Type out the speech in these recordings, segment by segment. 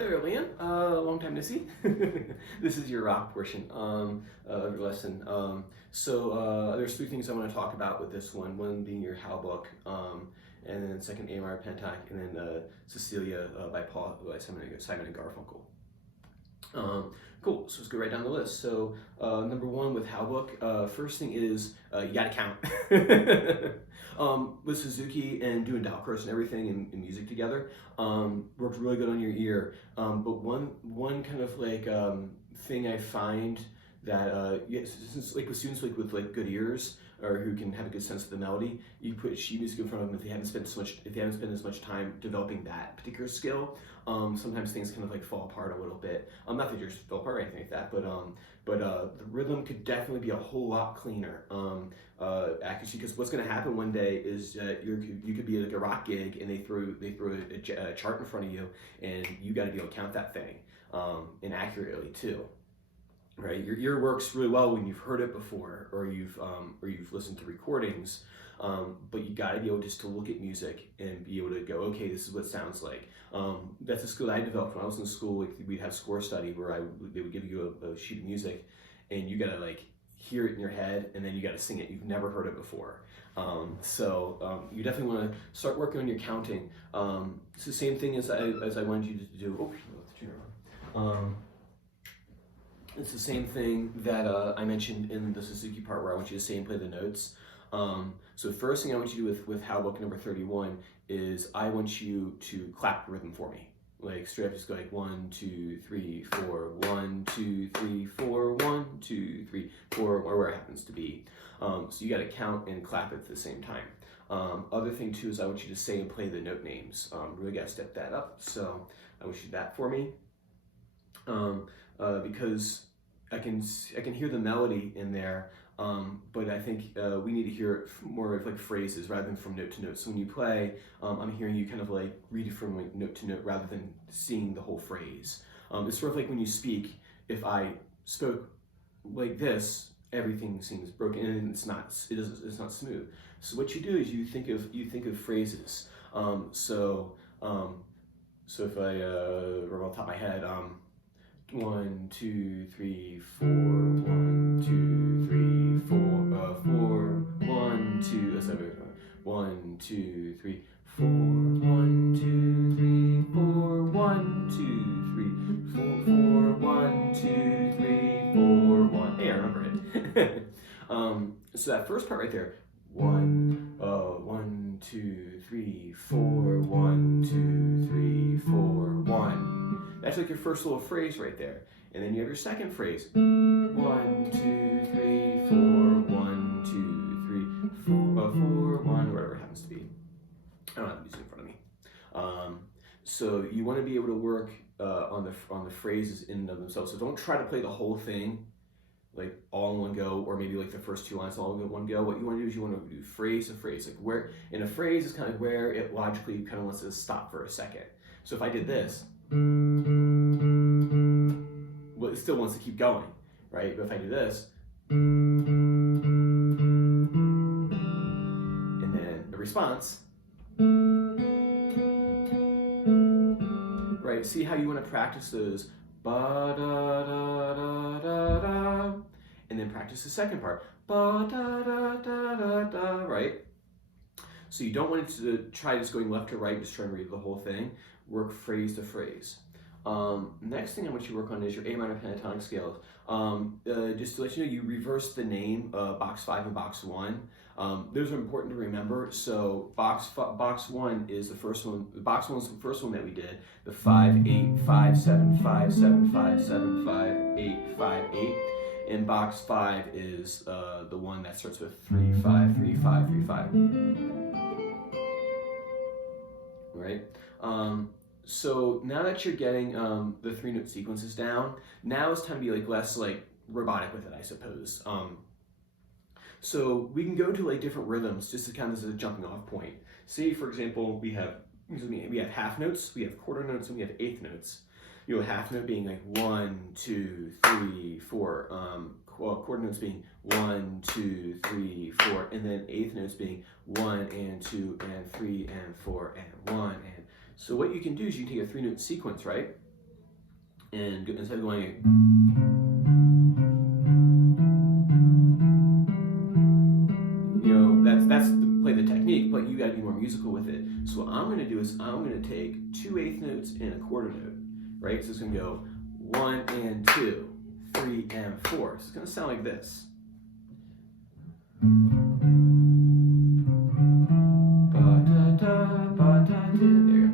there, Liam. Long time to see. This is your rock portion of your lesson. There's three things I want to talk about with this one. One being your How book, and then second A minor Pentatonic, and then Cecilia by Simon and Garfunkel. Cool, so let's go right down the list. So number one with How book, first thing is you gotta count. With Suzuki and doing dial chords and everything and music together, works really good on your ear. But one kind of like thing I find that like with students with good ears or who can have a good sense of the melody, you put sheet music in front of them if they haven't spent as much time developing that particular skill. Sometimes things kind of like fall apart a little bit. Not that yours fell apart or anything like that, but the rhythm could definitely be a whole lot cleaner. Accuracy, because what's going to happen one day is you could be like a rock gig and they throw a chart in front of you and you got to be able to count that thing and accurately too. Right, your ear works really well when you've heard it before or you've listened to recordings, but you got to be able just to look at music and be able to go, okay, this is what it sounds like. That's a skill that I developed when I was in school. Like, we'd have score study where they would give you a sheet of music, and you got to like hear it in your head, and then you got to sing it. You've never heard it before, you definitely want to start working on your counting. It's the same thing as I wanted you to do. Oh, the tuner on. It's the same thing that I mentioned in the Suzuki part where I want you to say and play the notes. So the first thing I want you to do with How book number 31 is I want you to clap the rhythm for me. Like straight up, just go like 1, 2, 3, 4, 1, 2, 3, 4, 1, 2, 3, 4, or where it happens to be. So you got to count and clap at the same time. Other thing too is I want you to say and play the note names. Really got to step that up. So I want you to do that for me. Because I can hear the melody in there, but I think we need to hear more of like phrases rather than from note to note. So when you play, I'm hearing you kind of like read it from like note to note rather than seeing the whole phrase. It's sort of like when you speak. If I spoke like this, everything seems broken and it's not smooth. So what you do is you think of phrases. So if I remember off the top of my head. 1, 2, 3, 4, 1, 2, 3, 4, 4, 1, 2, 1, 2, 3, 4, 1, 2, 3, 4, 1, 2, 3, 4, 4, 1, 2, 3, 4, 1. Hey, I remember it. So that first part right there, 1, 1, 2, 3, 4, 1, 2, 3, 4, 1. That's like your first little phrase right there. And then you have your second phrase. 1, 2, 3, 4, 1, 2, 3, 4, 4, 1, whatever it happens to be. I don't have the music in front of me. So you want to be able to work on the phrases in and of themselves. So don't try to play the whole thing like all in one go, or maybe like the first two lines all in one go. What you want to do is you want to do phrase to phrase. Like where in a phrase is kind of where it logically kind of wants to stop for a second. So if I did this, well, it still wants to keep going, right? But if I do this, and then the response, right? See how you want to practice those ba da da da da da, and then practice the second part ba da da da da da, right? So you don't want it to try just going left to right, just trying to read the whole thing. Work phrase to phrase. Next thing I want you to work on is your A minor pentatonic scales. Just to let you know, you reverse the name box 5 and box 1. Those are important to remember. So box 1 is the first one. Box 1 is the first one that we did. The 5 8 5 7 5 7 5 7 5 8 5 8. And box 5 is the one that starts with 3 5 3 5 3 5. Right. So now that you're getting the 3-note sequences down, now it's time to be like less like robotic with it, I suppose. So we can go to like different rhythms just to kind of as a jumping off point. Say for example, we have half notes, we have quarter notes, and we have eighth notes. You know, half note being like 1, 2, 3, 4. Quarter notes being 1, 2, 3, 4, and then eighth notes being 1 and 2 and 3 and 4 and 1 and. So what you can do is you can take a 3-note sequence, right? And instead of going, you know, that's to play the technique, but you got to be more musical with it. So what I'm going to do is I'm going to take 2 eighth notes and a quarter note, right? So it's going to go 1 and 2, 3 and 4. So it's going to sound like this. There you go.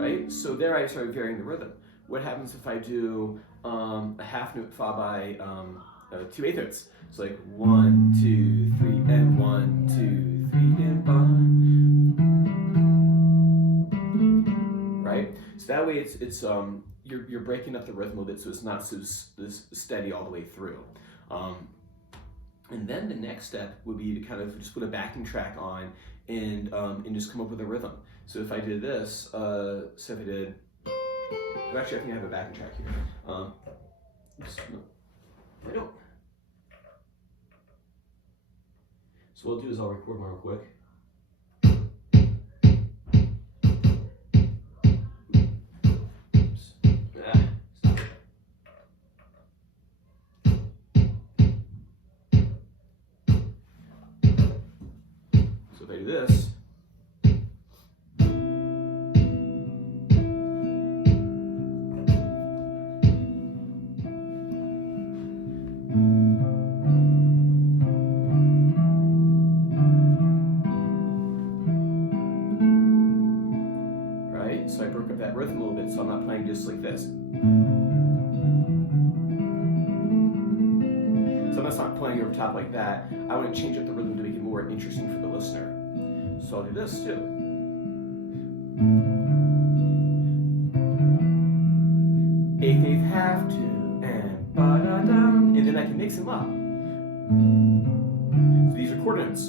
Right? So there I started varying the rhythm. What happens if I do a half note fa by 2 eighth notes? It's like 1, 2, 3, and 1, 2, 3, and 1. Right? So that way it's you're breaking up the rhythm a little bit, so it's not so steady all the way through. And then the next step would be to kind of just put a backing track on and just come up with a rhythm. So if I did this, so if I did, actually I think I have a backing track here. No, I don't. So what I'll do is I'll record one real quick. So if I do this, right? So I broke up that rhythm a little bit, so I'm not playing just like this. So I'm not playing over top like that. I want to change up the rhythm to make it more interesting for the listener. So I'll do this too. Eighth, eighth, half, 2, and ba-da-da. And then I can mix them up. So these are quarter notes.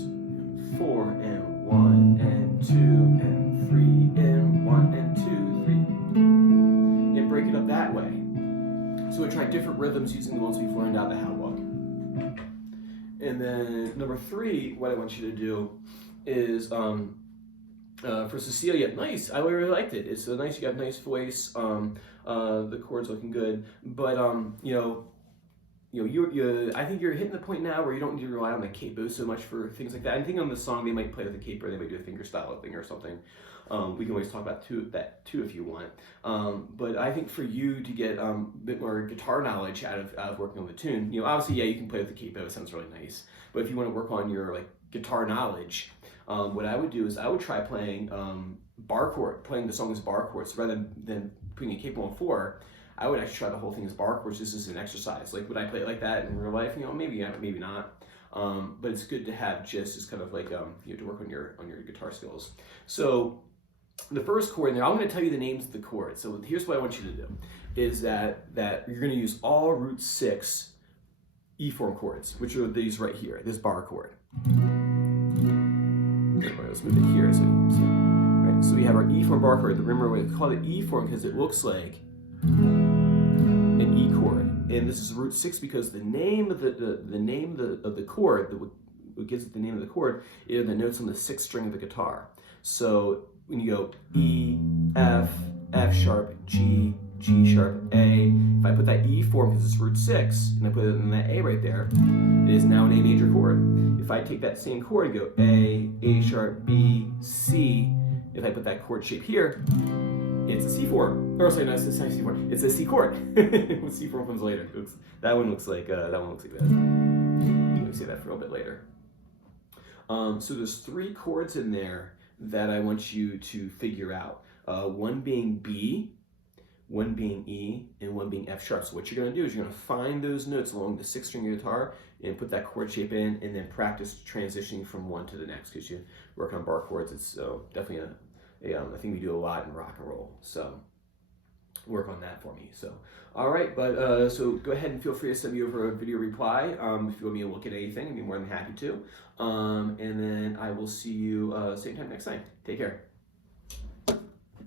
4 and 1 and 2 and 3 and 1 and 2, 3. And break it up that way. So we try different rhythms using the ones we've learned out of the how book. And then number 3, what I want you to do is for Cecilia, nice. I really liked it. It's so nice. You got a nice voice. The chords looking good, but I think you're hitting the point now where you don't need to rely on the capo so much for things like that. I think on the song they might play with the capo, they might do a fingerstyle thing or something. We can always talk about that too if you want. But I think for you to get a bit more guitar knowledge out of working on the tune, obviously, yeah, you can play with the capo. It sounds really nice. But if you want to work on your guitar knowledge, what I would do is I would try playing bar chord, playing the song as bar chords rather than putting a capo on 4. I would actually try the whole thing as bar chords just as an exercise. Would I play it like that in real life? Maybe not. But it's good to have just as kind of to work on your guitar skills. So the first chord in there, I'm going to tell you the names of the chords. So here's what I want you to do: is that you're going to use all root 6 E form chords, which are these right here. This bar chord. Let's move it here. So we have our E form bar chord. Remember, we call it E form because it looks like an E chord, and this is root 6 because the name of the chord, what gives it the name of the chord, are the notes on the 6th string of the guitar. So when you go E, F, F sharp, G, G sharp, A, if I put that E form because it's root 6, and I put it in that A right there, it is now an A major chord. If I take that same chord and go A sharp, B, C, if I put that chord shape here, it's a C form. Or sorry, no, it's not a C form. It's a C chord. C form comes later. That one looks like that. Let me say that for a little bit later. So there's 3 chords in there that I want you to figure out. One being B, one being E, and one being F sharp. So what you're going to do is you're going to find those notes along the 6th string of your guitar and put that chord shape in, and then practice transitioning from one to the next. Because you work on bar chords, it's definitely I think we do a lot in rock and roll. So work on that for me. So all right, but so go ahead and feel free to send me over a video reply if you want me to look at anything. I'd be more than happy to. And then I will see you same time next time. Take care.